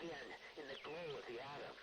again in the glow of the atom.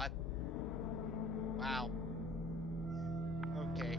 What? Wow. Okay.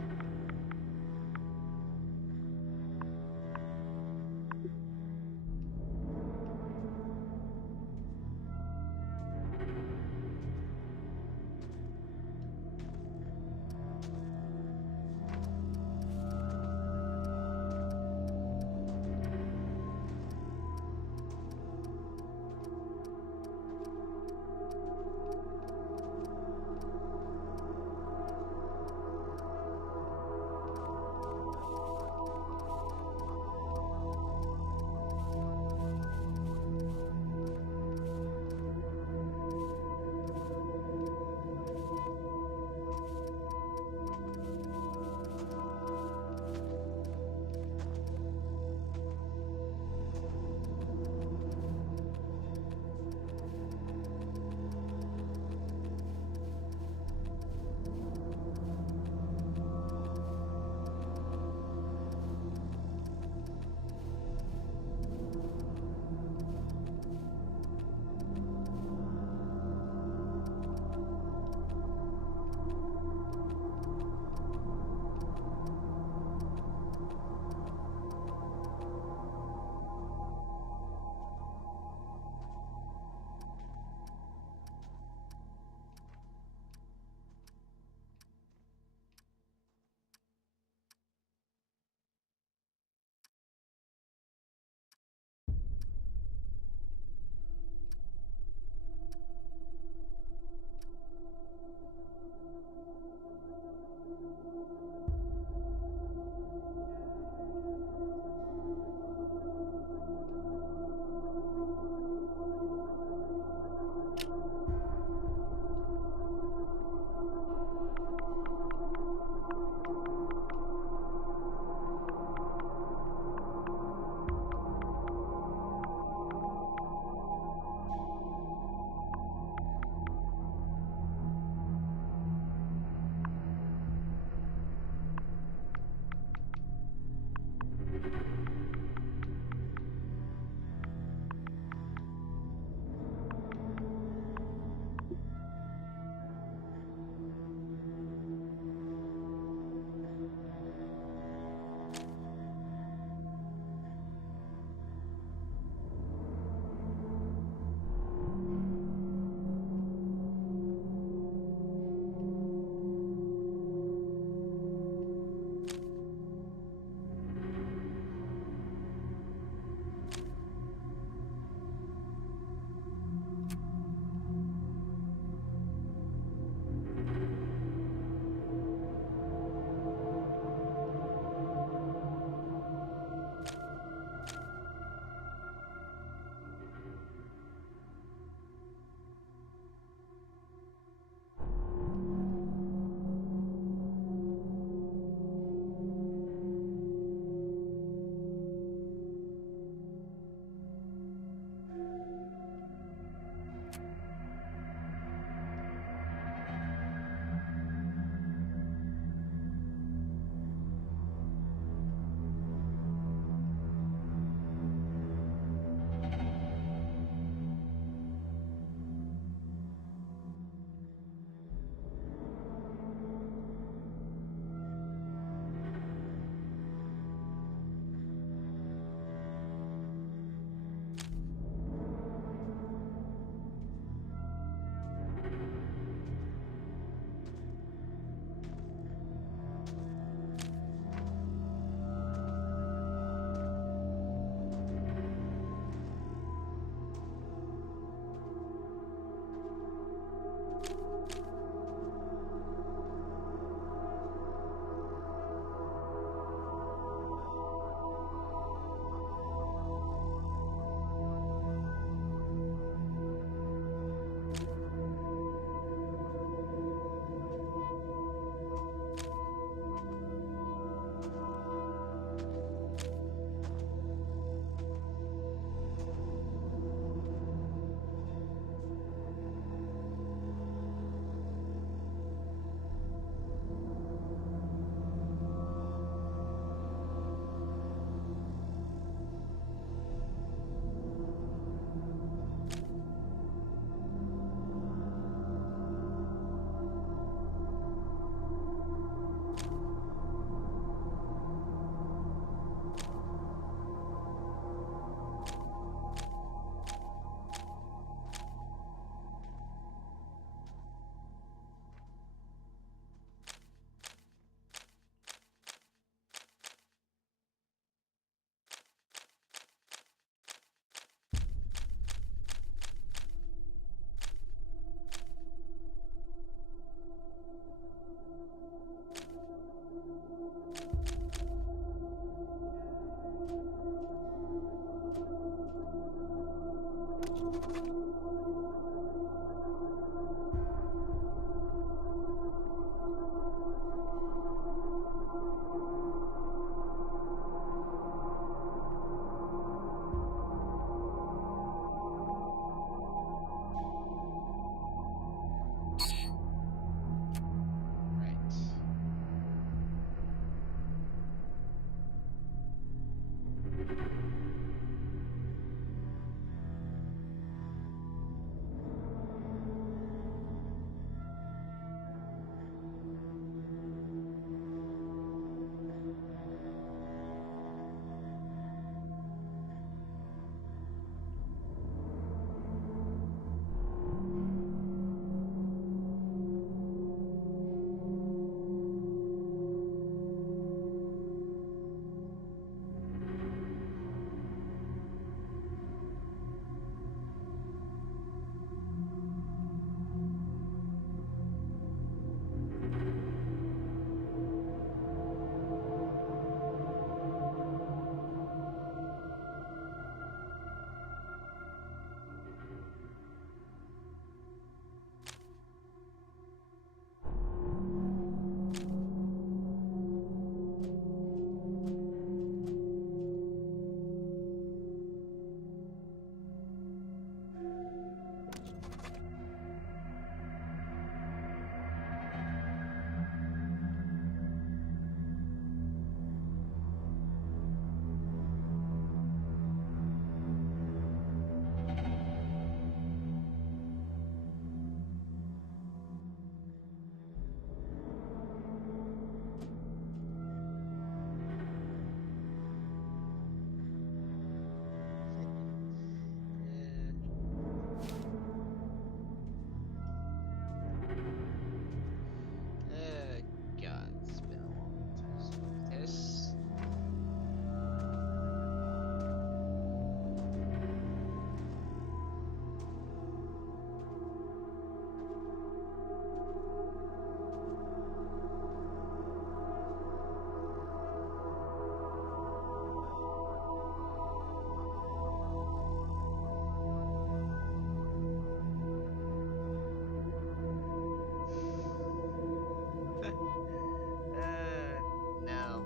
No.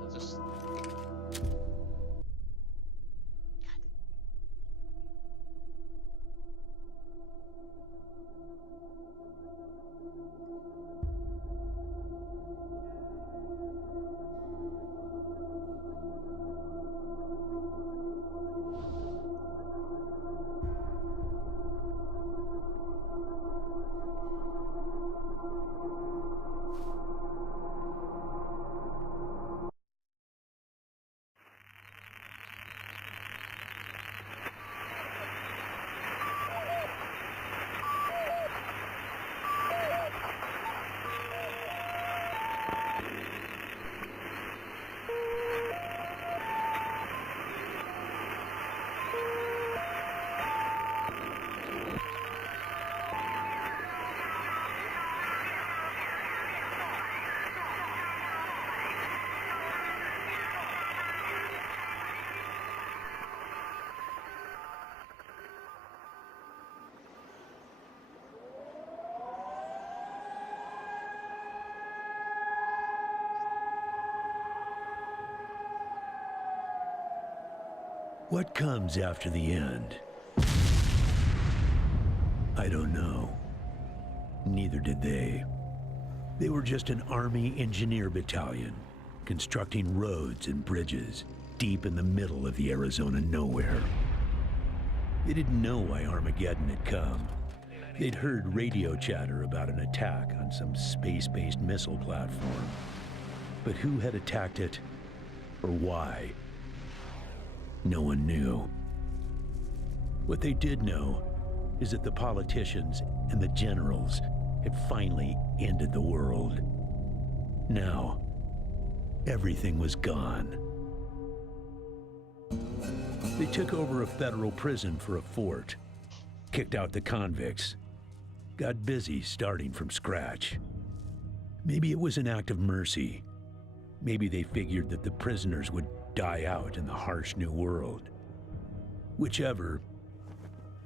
We'll just... What comes after the end? I don't know. Neither did they. They were just an Army engineer battalion, constructing roads and bridges deep in the middle of the Arizona nowhere. They didn't know why Armageddon had come. They'd heard radio chatter about an attack on some space-based missile platform. But who had attacked it, or why? No one knew. What they did know is that the politicians and the generals had finally ended the world. Now, everything was gone. They took over a federal prison for a fort, kicked out the convicts, got busy starting from scratch. Maybe it was an act of mercy. Maybe they figured that the prisoners would die out in the harsh new world. Whichever,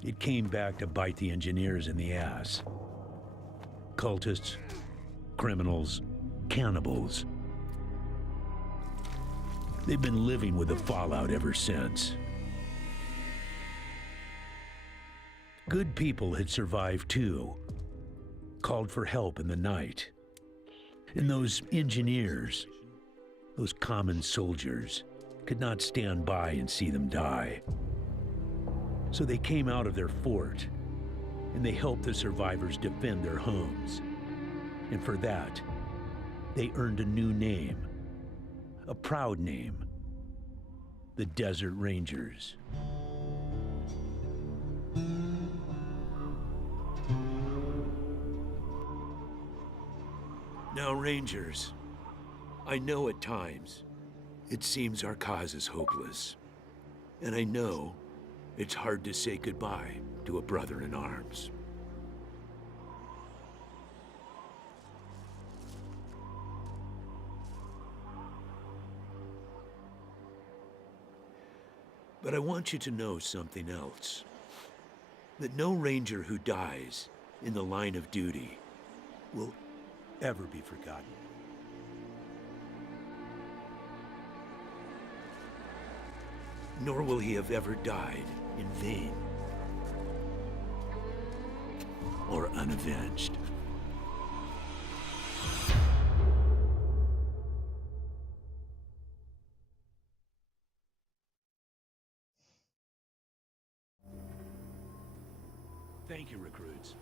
it came back to bite the engineers in the ass. Cultists, criminals, cannibals. They've been living with the fallout ever since. Good people had survived too, called for help in the night. And those engineers, those common soldiers, could not stand by and see them die. So they came out of their fort, and they helped the survivors defend their homes. And for that, they earned a new name, a proud name, the Desert Rangers. Now, Rangers, I know at times it seems our cause is hopeless. And I know it's hard to say goodbye to a brother in arms. But I want you to know something else. That no Ranger who dies in the line of duty will ever be forgotten. Nor will he have ever died in vain or unavenged. Thank you, recruits.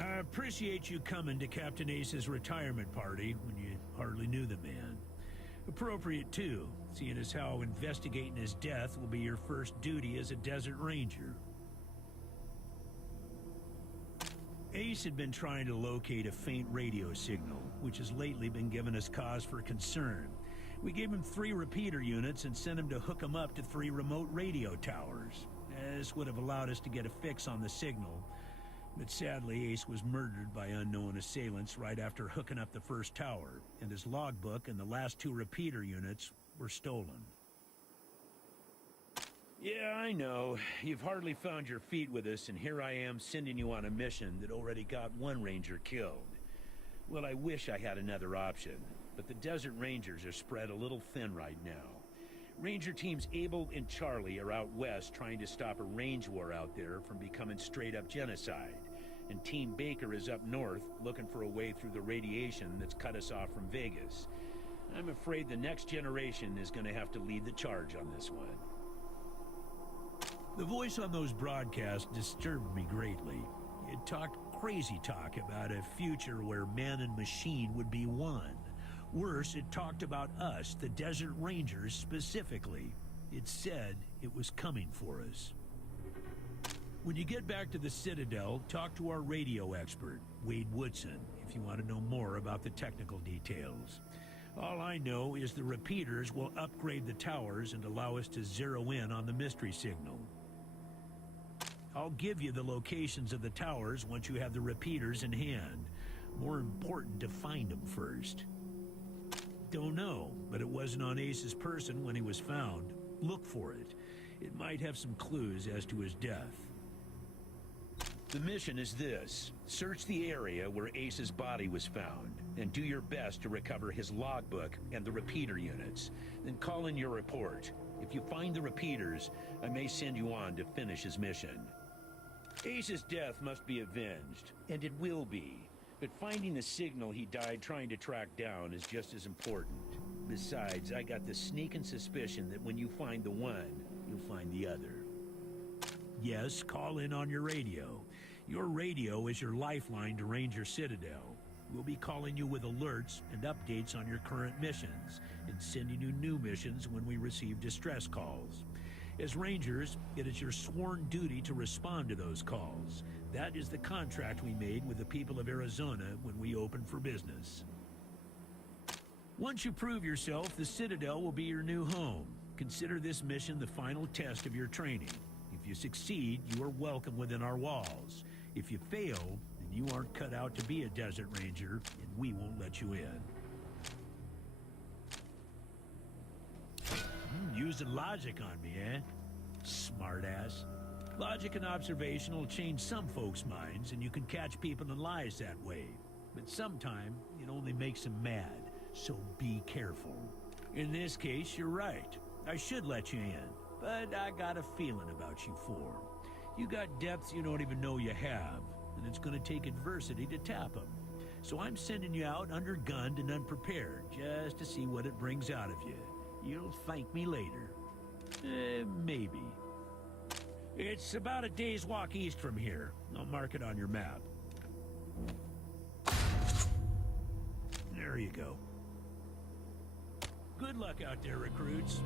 I appreciate you coming to Captain Ace's retirement party when you hardly knew the man. Appropriate, too, seeing as how investigating his death will be your first duty as a Desert Ranger. Ace had been trying to locate a faint radio signal, which has lately been giving us cause for concern. We gave him 3 repeater units and sent him to hook them up to 3 remote radio towers. This would have allowed us to get a fix on the signal. But sadly, Ace was murdered by unknown assailants right after hooking up the first tower, and his logbook and the last 2 repeater units were stolen. Yeah, I know. You've hardly found your feet with us, and here I am sending you on a mission that already got 1 Ranger killed. Well, I wish I had another option, but the Desert Rangers are spread a little thin right now. Ranger Teams Abel and Charlie are out west trying to stop a range war out there from becoming straight-up genocide. And Team Baker is up north looking for a way through the radiation that's cut us off from Vegas. I'm afraid the next generation is going to have to lead the charge on this one. The voice on those broadcasts disturbed me greatly. It talked crazy talk about a future where man and machine would be one. Worse, it talked about us, the Desert Rangers, specifically. It said it was coming for us. When you get back to the Citadel, talk to our radio expert, Wade Woodson, if you want to know more about the technical details. All I know is the repeaters will upgrade the towers and allow us to zero in on the mystery signal. I'll give you the locations of the towers once you have the repeaters in hand. More important to find them first. Don't know, but it wasn't on Ace's person when he was found. Look for it. It might have some clues as to his death. The mission is this. Search the area where Ace's body was found, and do your best to recover his logbook and the repeater units. Then call in your report. If you find the repeaters, I may send you on to finish his mission. Ace's death must be avenged, and it will be. But finding the signal he died trying to track down is just as important. Besides, I got the sneaking suspicion that when you find the one, you'll find the other. Yes, call in on your radio. Your radio is your lifeline to Ranger Citadel. We'll be calling you with alerts and updates on your current missions, and sending you new missions when we receive distress calls. As Rangers, it is your sworn duty to respond to those calls. That is the contract we made with the people of Arizona when we opened for business. Once you prove yourself, the Citadel will be your new home. Consider this mission the final test of your training. If you succeed, you are welcome within our walls. If you fail, then you aren't cut out to be a Desert Ranger, and we won't let you in. Using logic on me, eh? Smartass. Logic and observation will change some folks' minds, and you can catch people in lies that way. But sometimes, it only makes them mad, so be careful. In this case, you're right. I should let you in, but I got a feeling about you four. You got depths you don't even know you have, and it's gonna take adversity to tap them. So I'm sending you out undergunned and unprepared, just to see what it brings out of you. You'll thank me later. Maybe. It's about a day's walk east from here. I'll mark it on your map. There you go. Good luck out there, recruits.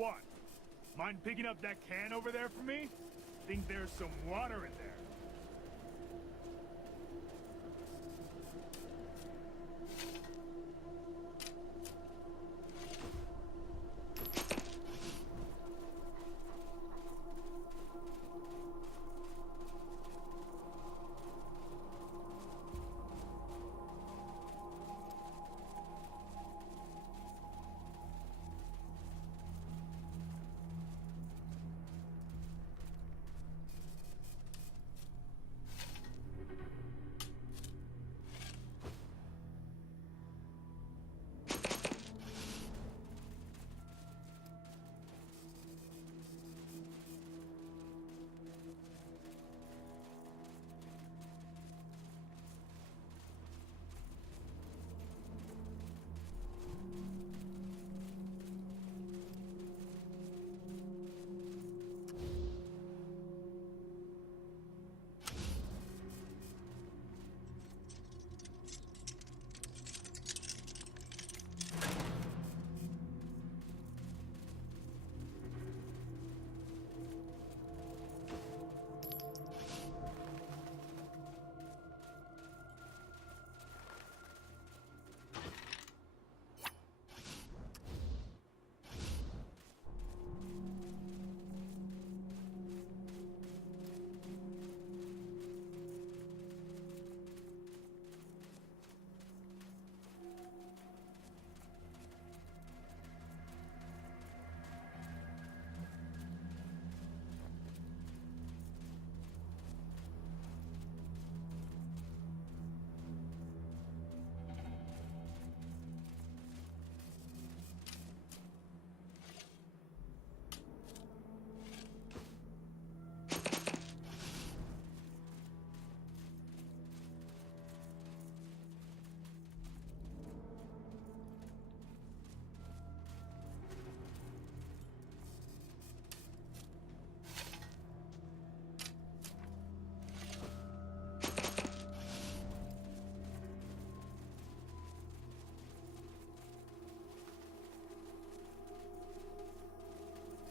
what? Mind picking up that can over there for me? Think there's some water in there.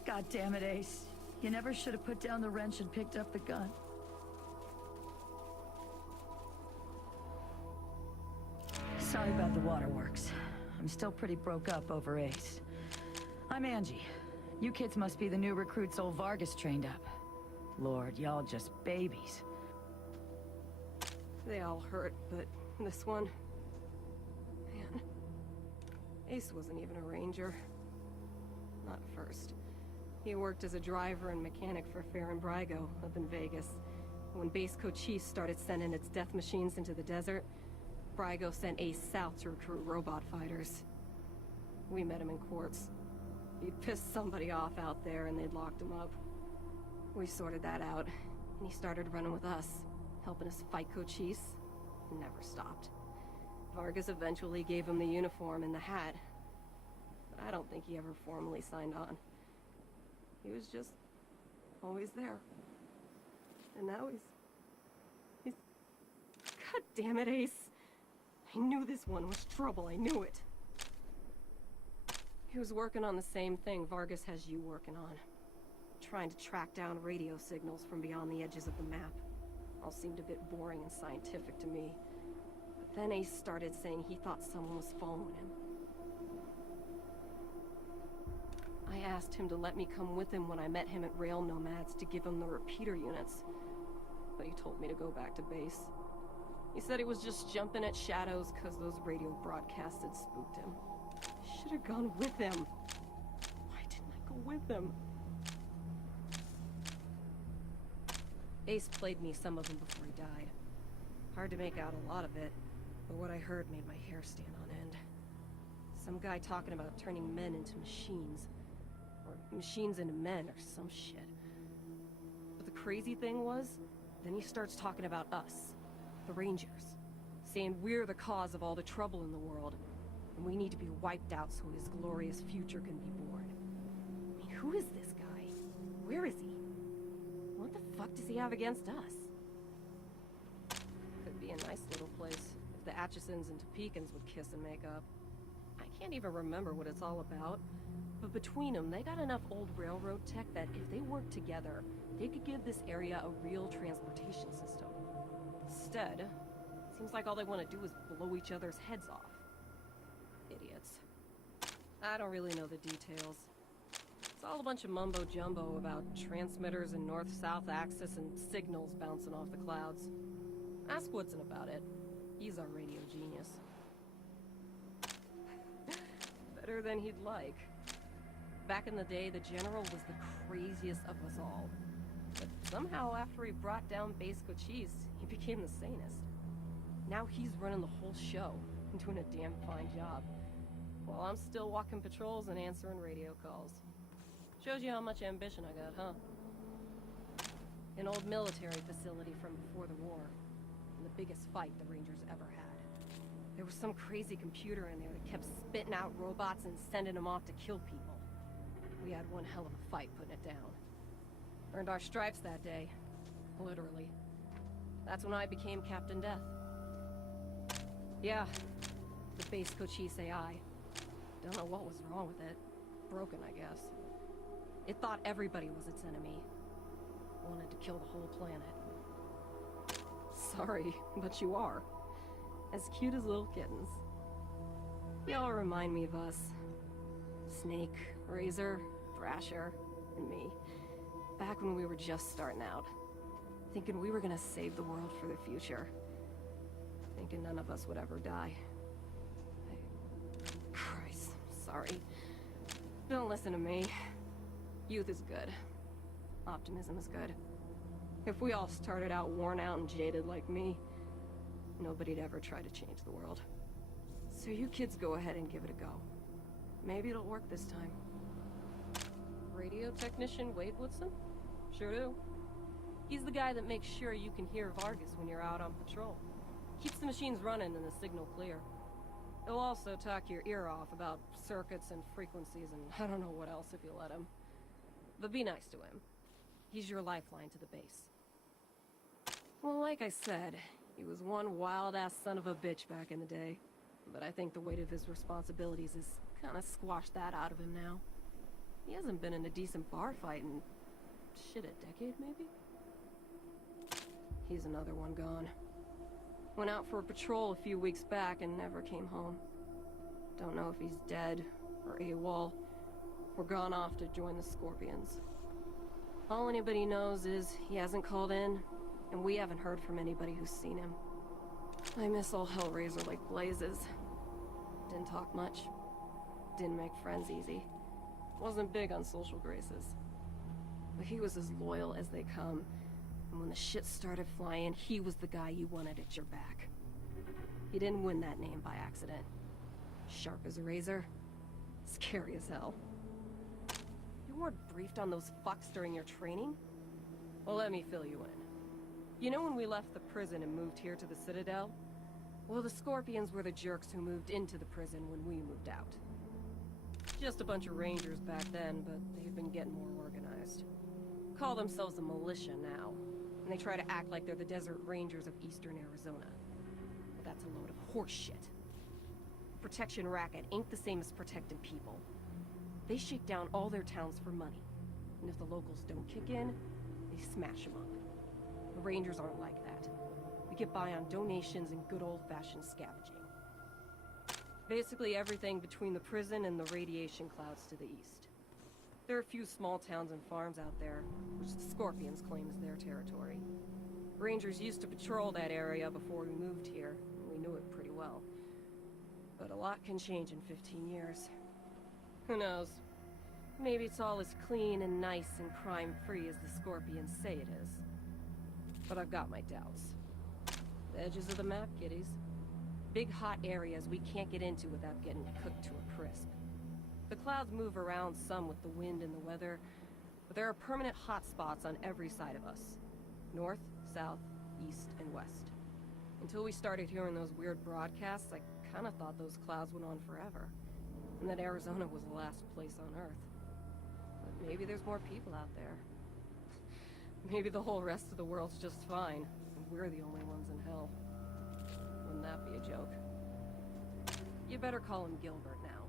God damn it, Ace. You never should have put down the wrench and picked up the gun. Sorry about the waterworks. I'm still pretty broke up over Ace. I'm Angie. You kids must be the new recruits old Vargas trained up. Lord, y'all just babies. They all hurt, but this one... Man. Ace wasn't even a ranger. Not at first. He worked as a driver and mechanic for Farron Brygo up in Vegas. When Base Cochise started sending its death machines into the desert, Brygo sent Ace south to recruit robot fighters. We met him in quartz. He'd pissed somebody off out there and they'd locked him up. We sorted that out, and he started running with us, helping us fight Cochise. Never stopped. Vargas eventually gave him the uniform and the hat, but I don't think he ever formally signed on. He was just always there. And now he's... God damn it, Ace. I knew this one was trouble, I knew it. He was working on the same thing Vargas has you working on. Trying to track down radio signals from beyond the edges of the map. All seemed a bit boring and scientific to me. But then Ace started saying he thought someone was following him. I asked him to let me come with him when I met him at Rail Nomads to give him the repeater units. But he told me to go back to base. He said he was just jumping at shadows because those radio broadcasts had spooked him. I should have gone with him. Why didn't I go with him? Ace played me some of them before he died. Hard to make out a lot of it, but what I heard made my hair stand on end. Some guy talking about turning men into machines. Or machines into men, or some shit. But the crazy thing was, then he starts talking about us, the Rangers. Saying we're the cause of all the trouble in the world, and we need to be wiped out so his glorious future can be born. I mean, who is this guy? Where is he? What the fuck does he have against us? Could be a nice little place, if the Atchisons and Topekans would kiss and make up. I can't even remember what it's all about. But between them, they got enough old railroad tech that if they worked together, they could give this area a real transportation system. Instead, seems like all they want to do is blow each other's heads off. Idiots. I don't really know the details. It's all a bunch of mumbo-jumbo about transmitters and north-south axis and signals bouncing off the clouds. Ask Woodson about it. He's our radio genius. Better than he'd like. Back in the day, the General was the craziest of us all. But somehow, after he brought down Base Cochise, he became the sanest. Now he's running the whole show and doing a damn fine job. While I'm still walking patrols and answering radio calls. Shows you how much ambition I got, huh? An old military facility from before the war. And the biggest fight the Rangers ever had. There was some crazy computer in there that kept spitting out robots and sending them off to kill people. We had one hell of a fight putting it down. Earned our stripes that day. Literally. That's when I became Captain Death. Yeah, the Base Cochise AI. Don't know what was wrong with it. Broken, I guess. It thought everybody was its enemy. Wanted to kill the whole planet. Sorry, but you are. As cute as little kittens. Y'all remind me of us. Snake, Razor, Thrasher, and me. Back when we were just starting out. Thinking we were gonna save the world for the future. Thinking none of us would ever die. Christ, sorry. Don't listen to me. Youth is good. Optimism is good. If we all started out worn out and jaded like me, nobody'd ever try to change the world. So you kids go ahead and give it a go. Maybe it'll work this time. Radio technician Wade Woodson? Sure do. He's the guy that makes sure you can hear Vargas when you're out on patrol. Keeps the machines running and the signal clear. He'll also talk your ear off about circuits and frequencies and I don't know what else if you let him. But be nice to him. He's your lifeline to the base. Well, like I said, he was one wild-ass son of a bitch back in the day. But I think the weight of his responsibilities has kind of squashed that out of him now. He hasn't been in a decent bar fight in, shit, a decade maybe? He's another one gone. Went out for a patrol a few weeks back and never came home. Don't know if he's dead, or AWOL, or gone off to join the Scorpions. All anybody knows is he hasn't called in, and we haven't heard from anybody who's seen him. I miss old Hellraiser like blazes. Didn't talk much. Didn't make friends easy. Wasn't big on social graces. But he was as loyal as they come. And when the shit started flying, he was the guy you wanted at your back. He didn't win that name by accident. Sharp as a razor. Scary as hell. You weren't briefed on those fucks during your training? Well, let me fill you in. You know when we left the prison and moved here to the Citadel? Well, the Scorpions were the jerks who moved into the prison when we moved out. Just a bunch of Rangers back then, but they've been getting more organized. Call themselves a militia now, and they try to act like they're the Desert Rangers of eastern Arizona. But that's a load of horse shit. Protection racket ain't the same as protecting people. They shake down all their towns for money, and if the locals don't kick in, they smash them up. The Rangers aren't like that. We get by on donations and good old-fashioned scavenging. Basically everything between the prison and the radiation clouds to the east. There are a few small towns and farms out there, which the Scorpions claim is their territory. Rangers used to patrol that area before we moved here, and we knew it pretty well. But a lot can change in 15 years. Who knows? Maybe it's all as clean and nice and crime-free as the Scorpions say it is. But I've got my doubts. The edges of the map, kiddies. Big hot areas we can't get into without getting cooked to a crisp. The clouds move around some with the wind and the weather, but there are permanent hot spots on every side of us. North, south, east, and west. Until we started hearing those weird broadcasts, I kinda thought those clouds went on forever, and that Arizona was the last place on Earth. But maybe there's more people out there. Maybe the whole rest of the world's just fine, and we're the only ones in hell. Wouldn't that be a joke? You better call him Gilbert now.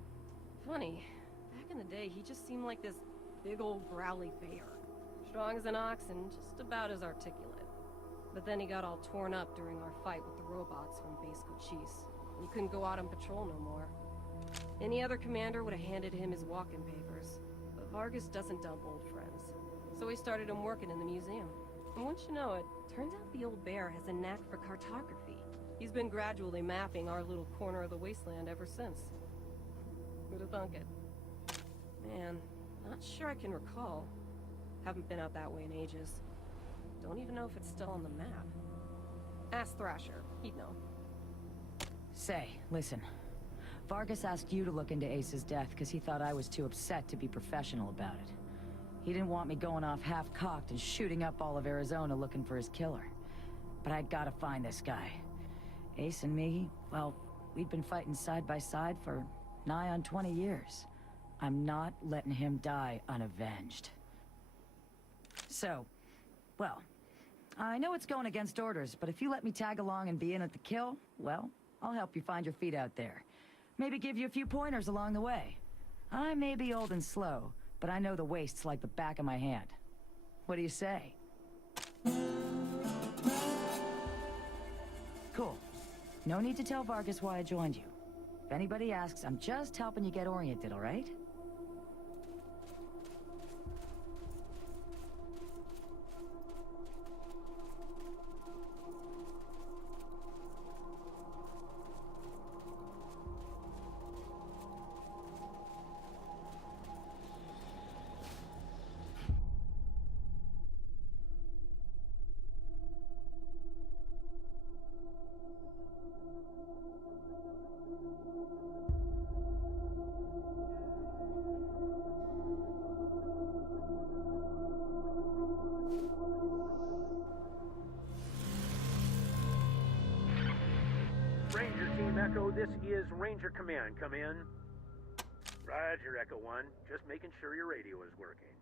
Funny, back Back in the day, he just seemed like this big old growly bear. Strong as an ox and just about as articulate. But then he got all torn up during our fight with the robots from Base Cochise. And he couldn't go out on patrol no more. Any other commander would have handed him his walking papers. But Vargas doesn't dump old friends. So he started him working in the museum. And once you know it, turns out the old bear has a knack for cartography. He's been gradually mapping our little corner of the wasteland ever since. Who'd have thunk it? Man, not sure I can recall. Haven't been out that way in ages. Don't even know if it's still on the map. Ask Thrasher, he'd know. Say, listen. Vargas asked you to look into Ace's death because he thought I was too upset to be professional about it. He didn't want me going off half-cocked and shooting up all of Arizona looking for his killer. But I'd gotta find this guy. Ace and me, well, we'd been fighting side by side for nigh on 20 years. I'm not letting him die unavenged. So, well, I know it's going against orders, but if you let me tag along and be in at the kill, well, I'll help you find your feet out there. Maybe give you a few pointers along the way. I may be old and slow, but I know the wastes like the back of my hand. What do you say? Cool. No need to tell Vargas why I joined you. If anybody asks, I'm just helping you get oriented, all right? Ranger Team Echo, this is Ranger Command. Come in. Roger, Echo 1. Just making sure your radio is working.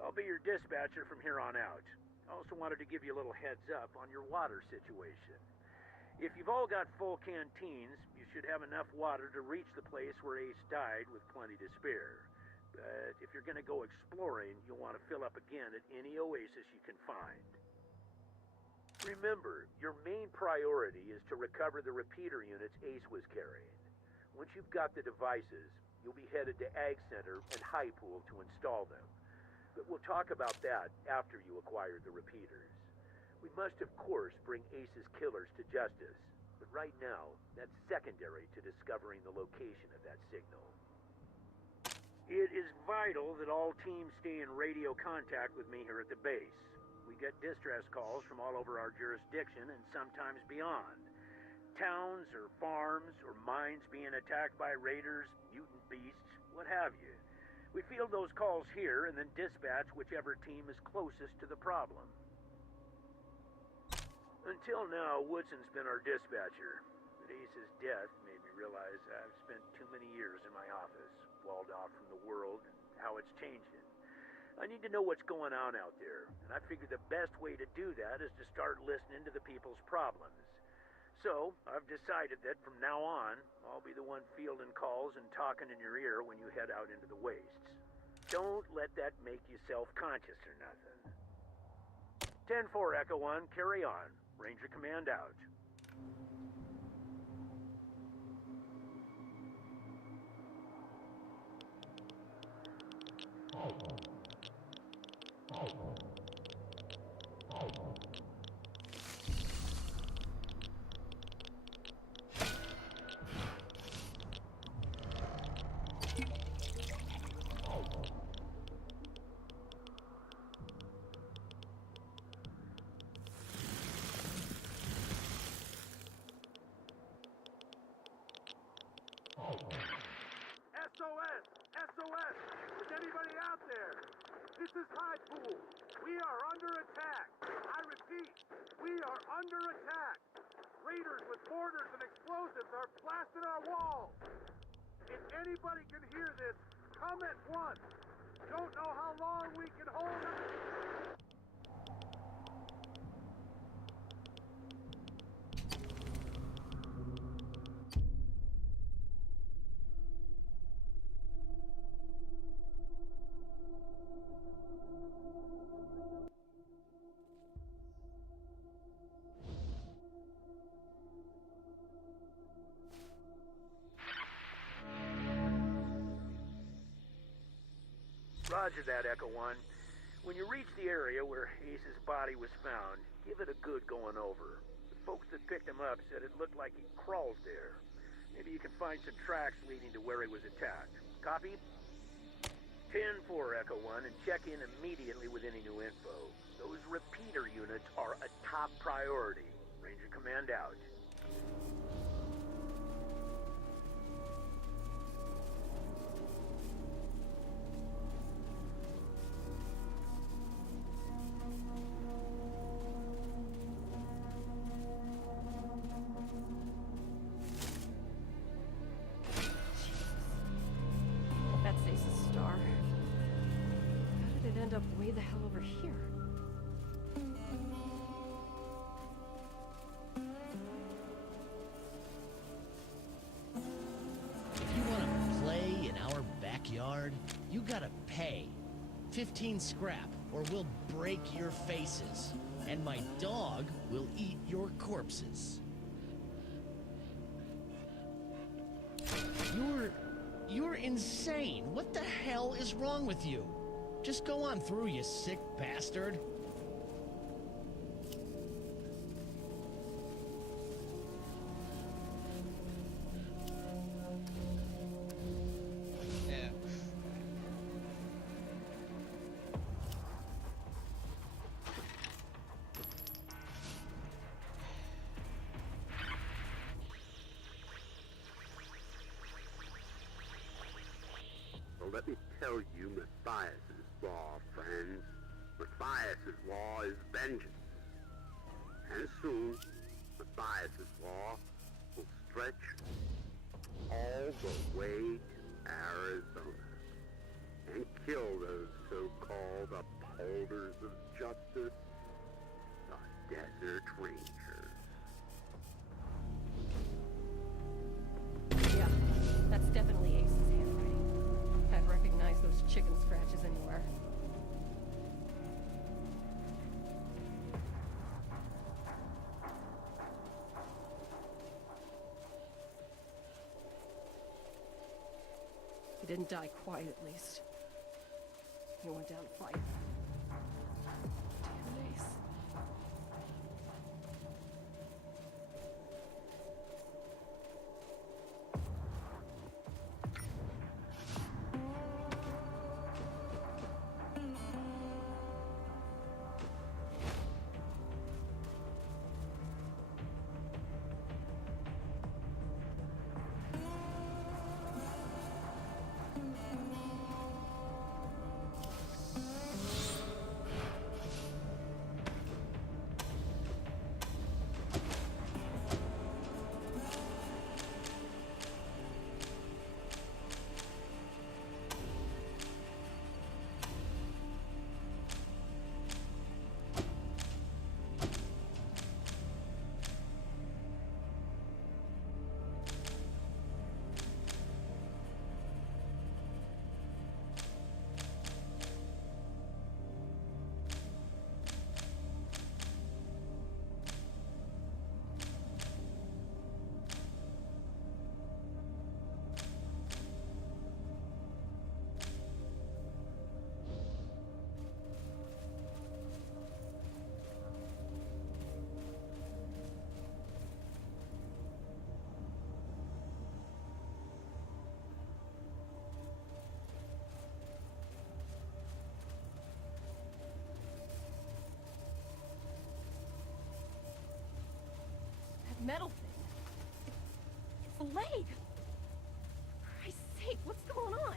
I'll be your dispatcher from here on out. I also wanted to give you a little heads up on your water situation. If you've all got full canteens, you should have enough water to reach the place where Ace died with plenty to spare. But if you're going to go exploring, you'll want to fill up again at any oasis you can find. Remember, your main priority is to recover the repeater units Ace was carrying. Once you've got the devices, you'll be headed to Ag Center and High Pool to install them. But we'll talk about that after you acquire the repeaters. We must, of course, bring Ace's killers to justice. But right now, that's secondary to discovering the location of that signal. It is vital that all teams stay in radio contact with me here at the base. We get distress calls from all over our jurisdiction and sometimes beyond. Towns or farms or mines being attacked by raiders, mutant beasts, what have you. We field those calls here and then dispatch whichever team is closest to the problem. Until now, Woodson's been our dispatcher. But Ace's death made me realize I've spent too many years in my office, walled off from the world and how it's changing. I need to know what's going on out there, and I figure the best way to do that is to start listening to the people's problems. So, I've decided that from now on, I'll be the one fielding calls and talking in your ear when you head out into the wastes. Don't let that make you self-conscious or nothing. 10-4, Echo 1, carry on. Ranger Command out. SOS! SOS! Is anybody out there? This is High Pool. We are under attack. I repeat, we are under attack. Raiders with mortars and explosives are blasting our walls. If anybody can hear this, come at once. Don't know how long we can hold it. Roger that, Echo 1. When you reach the area where Ace's body was found, give it a good going over. The folks that picked him up said it looked like he crawled there. Maybe you can find some tracks leading to where he was attacked. Copy? 10-4, Echo 1, and check in immediately with any new info. Those repeater units are a top priority. Ranger Command out. That's Ace's star. How did it end up way the hell over here? If you want to play in our backyard, you gotta pay. 15 scrap, or we'll break your faces. And my dog will eat your corpses. You're insane. What the hell is wrong with you? Just go on through, you sick bastard. Yeah. So let me tell you Matthias's law, friends. Matthias's law is vengeance. And soon, Matthias's law will stretch all the way to Arizona and kill those so-called upholders of justice, the Desert Rangers. Yeah, that's definitely Ace's handwriting. I'd recognize those chicken scratches anywhere. He didn't die quite, at least. He went down fighting. Damn it, Ace. Metal thing. It's a leg. For Christ's sake, what's going on?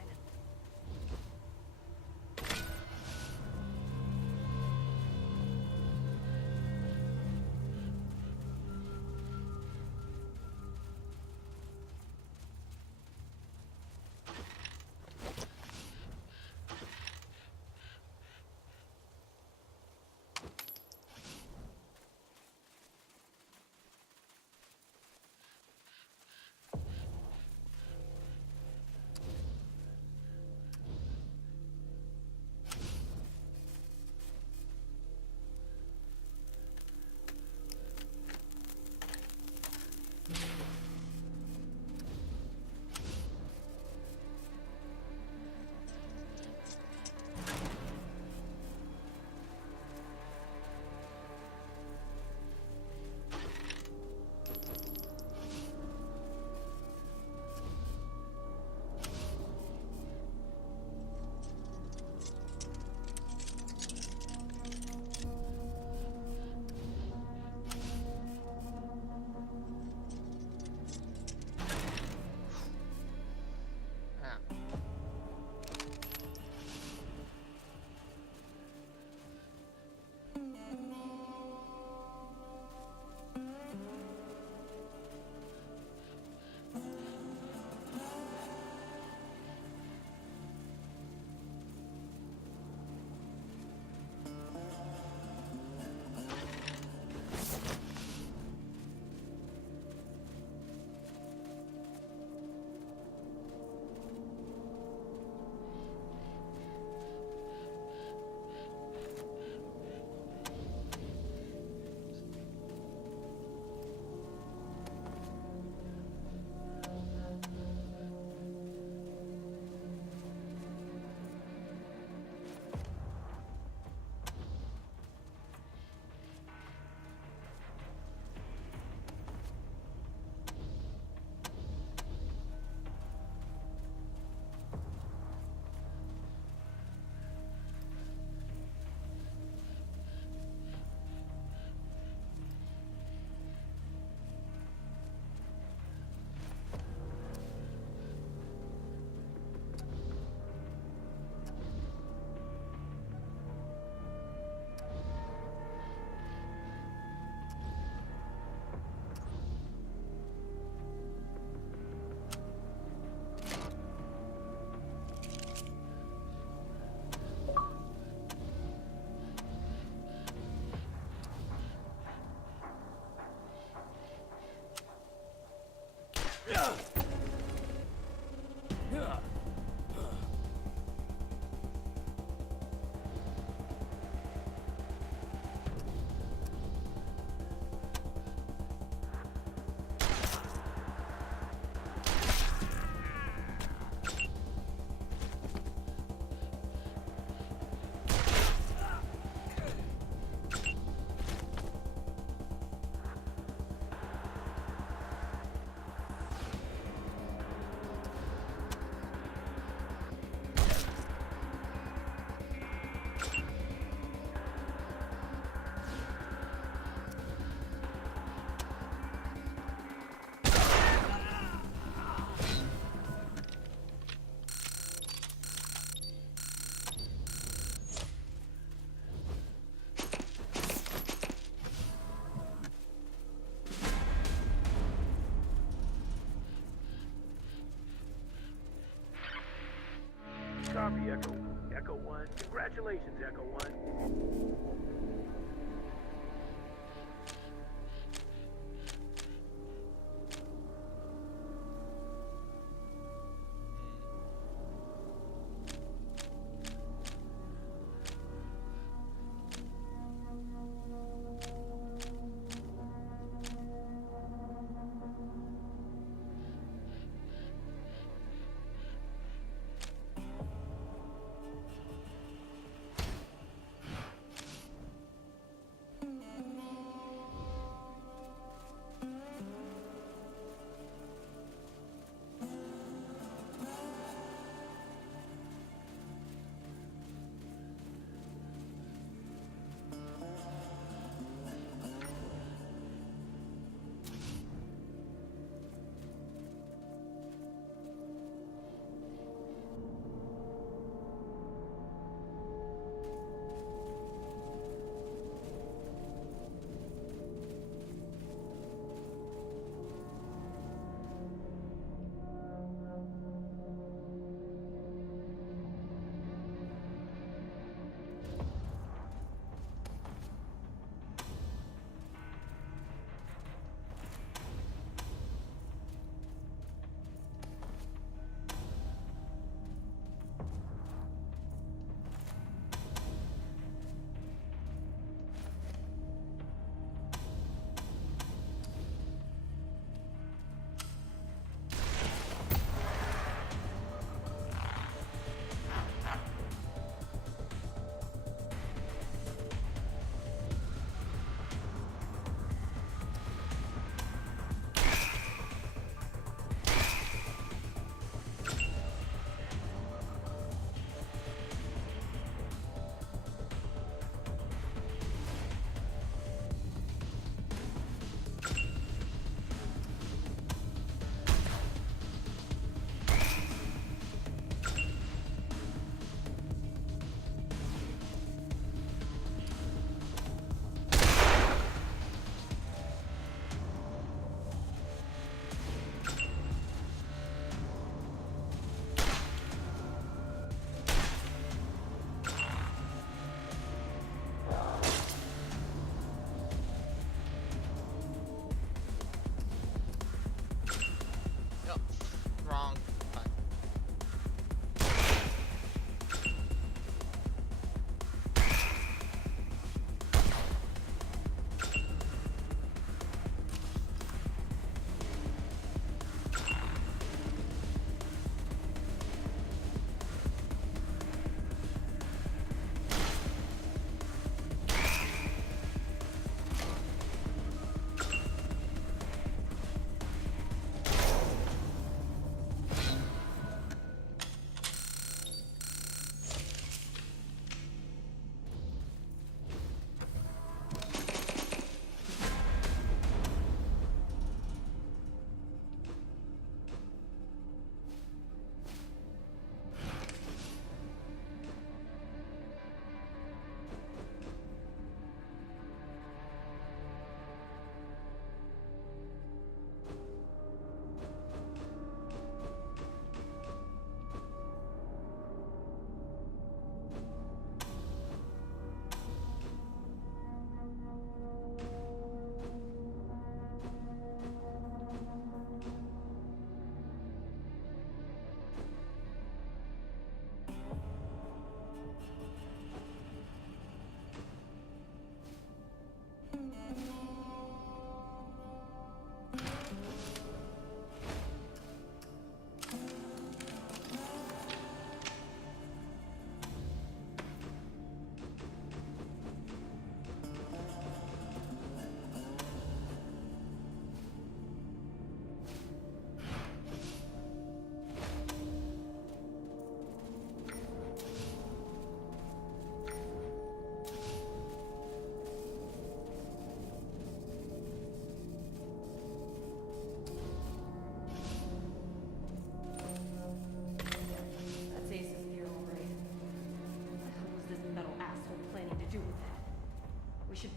Copy, Echo. Echo 1. Congratulations, Echo 1.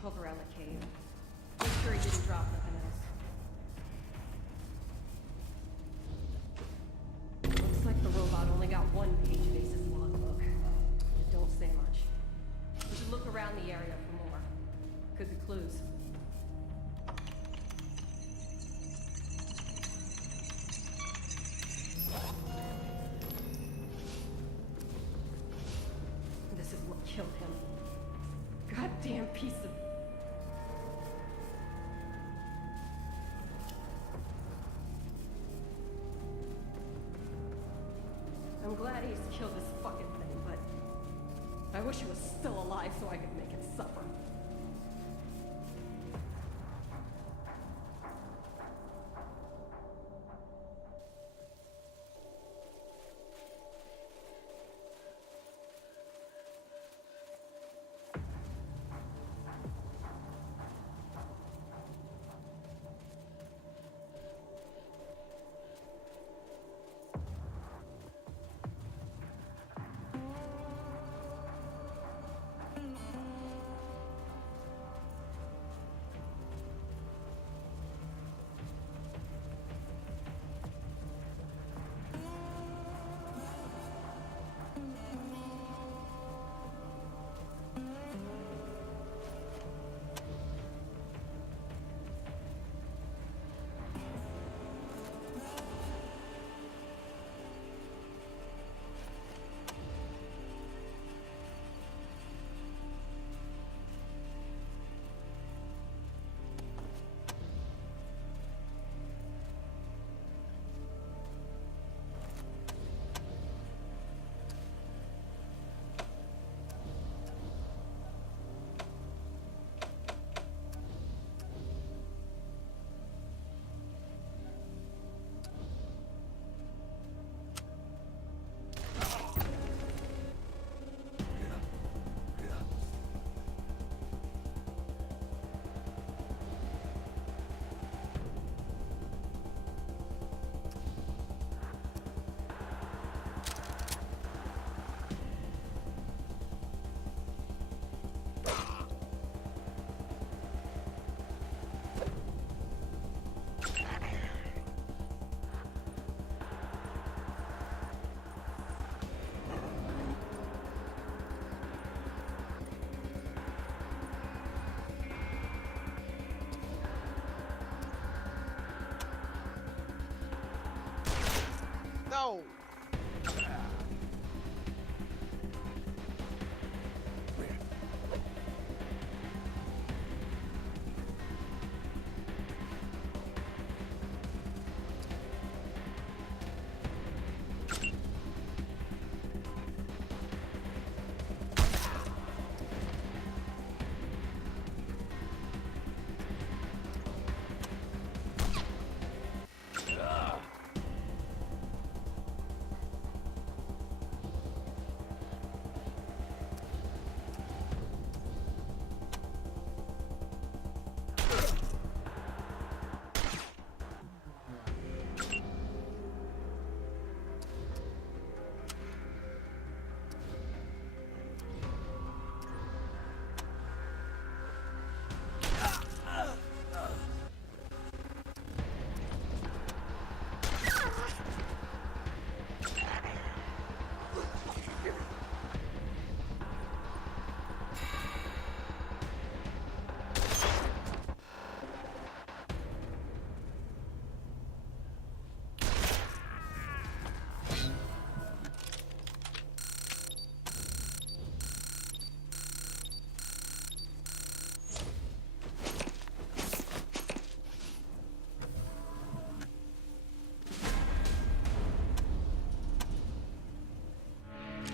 poke around the cave. Make sure he didn't drop nothing else. Looks like the robot only got one page of Ace's logbook. It don't say much. We should look around the area for more. Could be clues. This is what killed him. Goddamn piece of... I'm glad he's killed this fucking thing, but I wish he was still alive so I could make it suffer. No!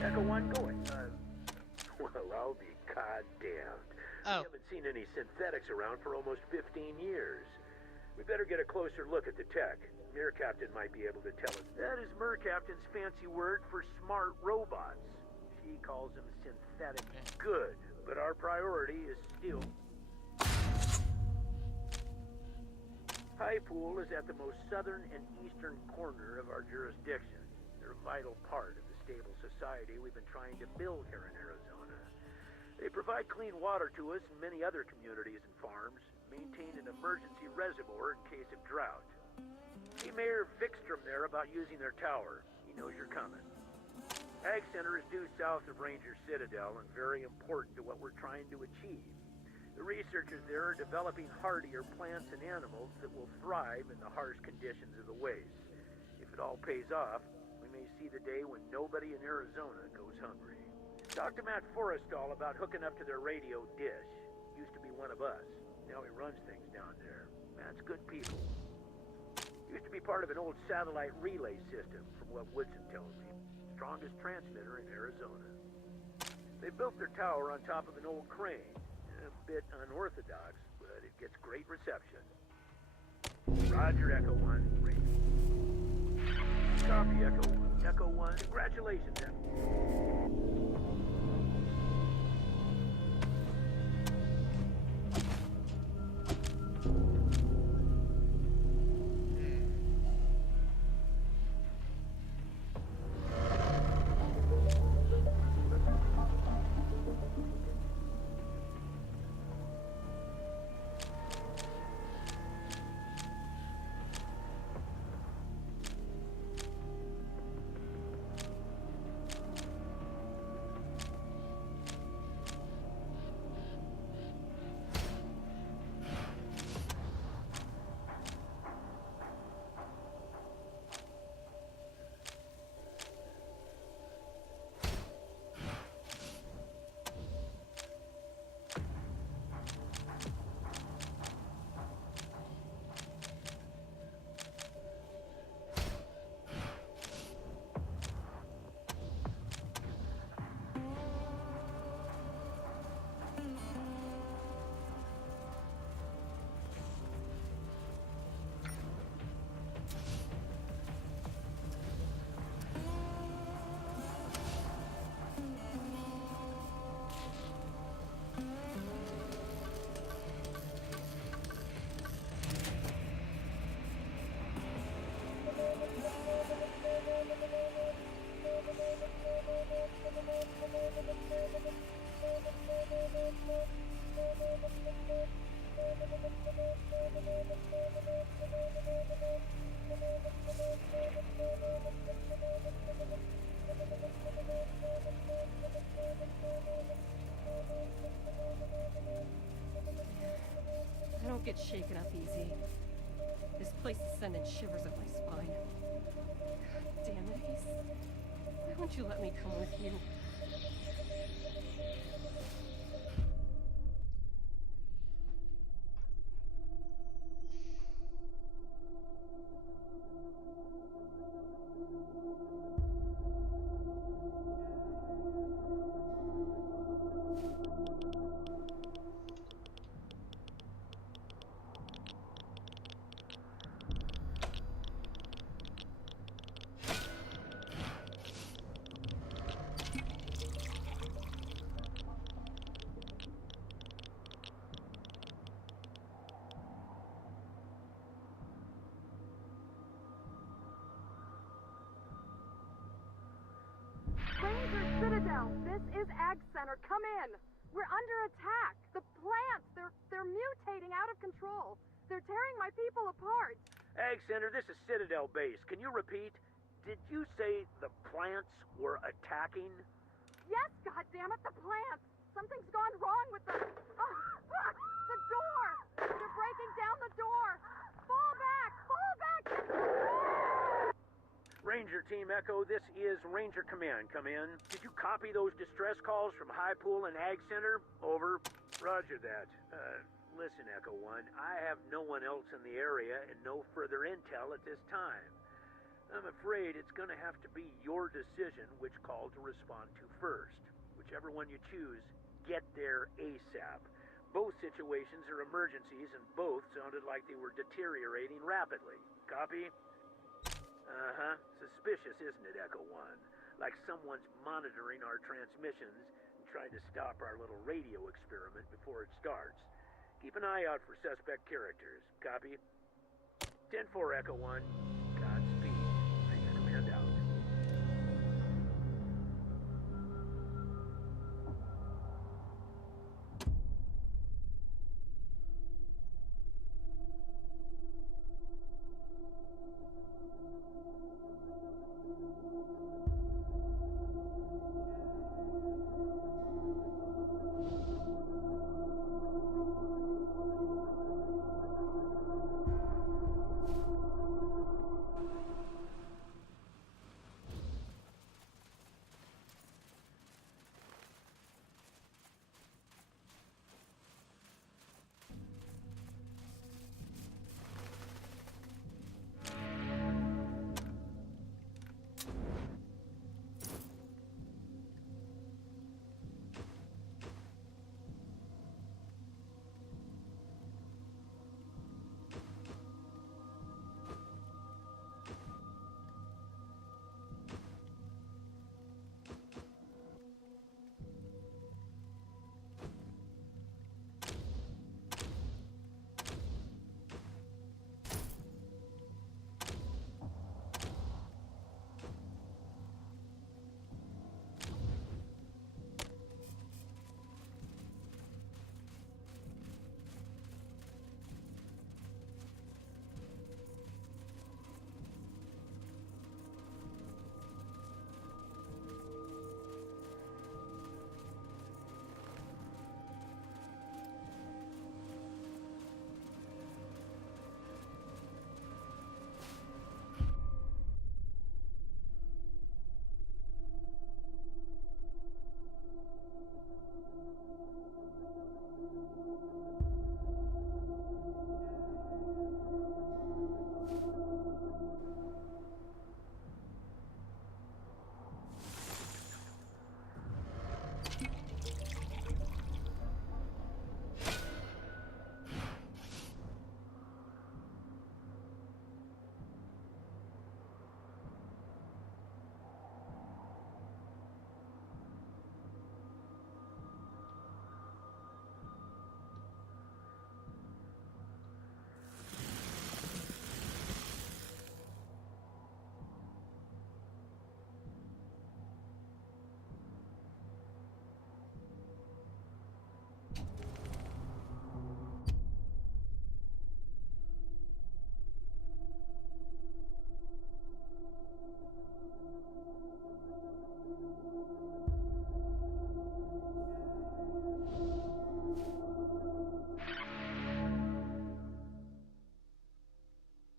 Echo 1 going. Well, I'll be goddamned. Oh. We haven't seen any synthetics around for almost 15 years. We better get a closer look at the tech. Mir Captain might be able to tell us. That is Mir Captain's fancy word for smart robots. She calls them synthetic. Good, but our priority is still... High Pool is at the most southern and eastern corner of our jurisdiction. They're a vital part of the stable society we've been trying to build here in Arizona. They provide clean water to us and many other communities and farms, maintain an emergency reservoir in case of drought. See Mayor Vikstrom there about using their tower. He knows you're coming. Ag Center is due south of Ranger Citadel and very important to what we're trying to achieve. The researchers there are developing hardier plants and animals that will thrive in the harsh conditions of the waste. If it all pays off, we may see the day when nobody in Arizona goes hungry. Talk to Matt Forrestal about hooking up to their radio dish. Used to be one of us. Now he runs things down there. Matt's good people. Used to be part of an old satellite relay system, from what Woodson tells me. Strongest transmitter in Arizona. They built their tower on top of an old crane. A bit unorthodox, but it gets great reception. Roger, Echo 1. Copy, Echo 1. Congratulations, I don't get shaken up easy. This place is sending shivers up my spine. Damn it, Ace. Why won't you let me come with you? Ranger Citadel, this is Ag Center. Come in. We're under attack. The plants, they're mutating out of control. They're tearing my people apart. Ag Center, this is Citadel Base. Can you repeat? Did you say the plants were attacking? Yes, goddammit, the plants. Something's gone wrong with the... Oh, fuck! The door! They're breaking down the door! Fall back! Fall back! Ranger Team Echo, this is Ranger Command. Come in. Did you copy those distress calls from High Pool and Ag Center? Over. Roger that. Listen, Echo 1, I have no one else in the area and no further intel at this time. I'm afraid it's going to have to be your decision which call to respond to first. Whichever one you choose, get there ASAP. Both situations are emergencies and both sounded like they were deteriorating rapidly. Copy? Uh-huh. Suspicious, isn't it, Echo 1? Like someone's monitoring our transmissions and trying to stop our little radio experiment before it starts. Keep an eye out for suspect characters. Copy? 10-4, Echo 1. Godspeed. Ranger Command out.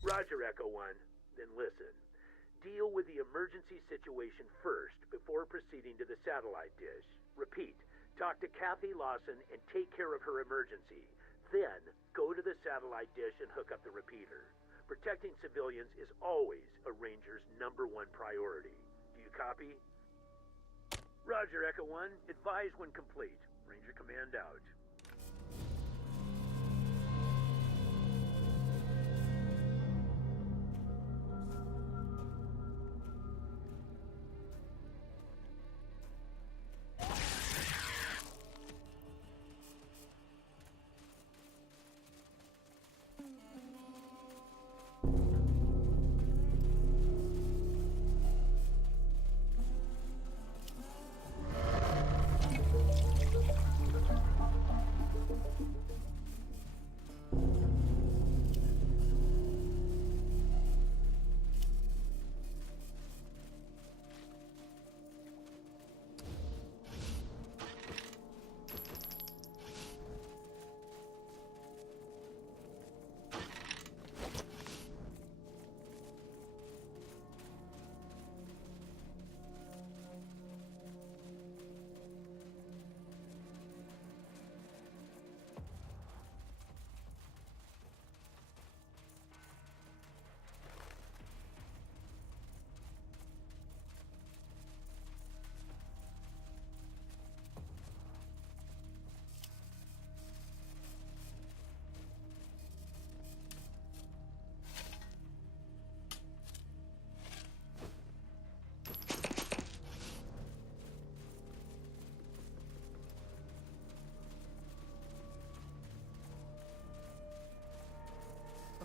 Roger, Echo 1. Then listen. Deal with the emergency situation first before proceeding to the satellite dish. Repeat, talk to Kathy Lawson and take care of her emergency. Then, go to the satellite dish and hook up the repeater. Protecting civilians is always a Ranger's #1 priority. Do you copy? Roger, Echo 1. Advise when complete. Ranger Command out.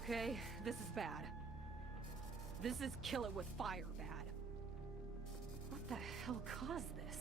Okay, this is bad. This is kill it with fire bad. What the hell caused this?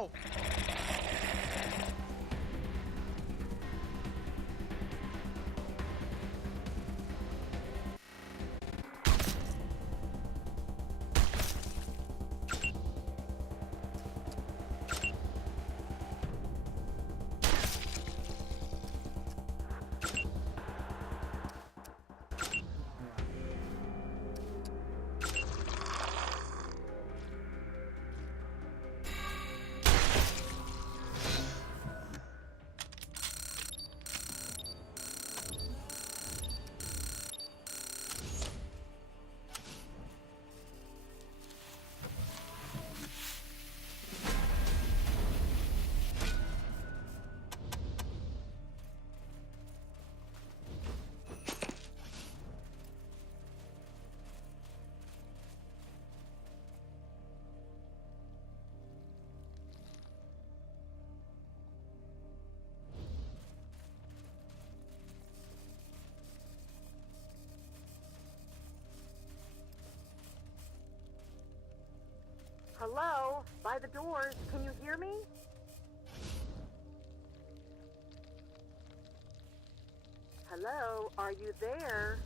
No! Hello? By the doors. Can you hear me? Hello? Are you there?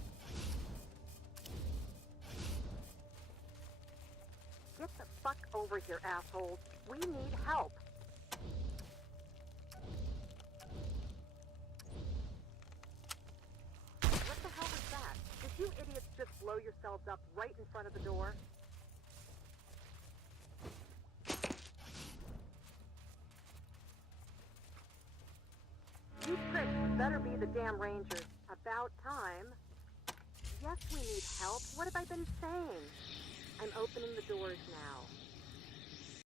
Get the fuck over here, assholes. We need help. What the hell was that? Did you idiots just blow yourselves up right in front of the door? You pricks better be the damn Rangers. About time. Yes, we need help. What have I been saying? I'm opening the doors now.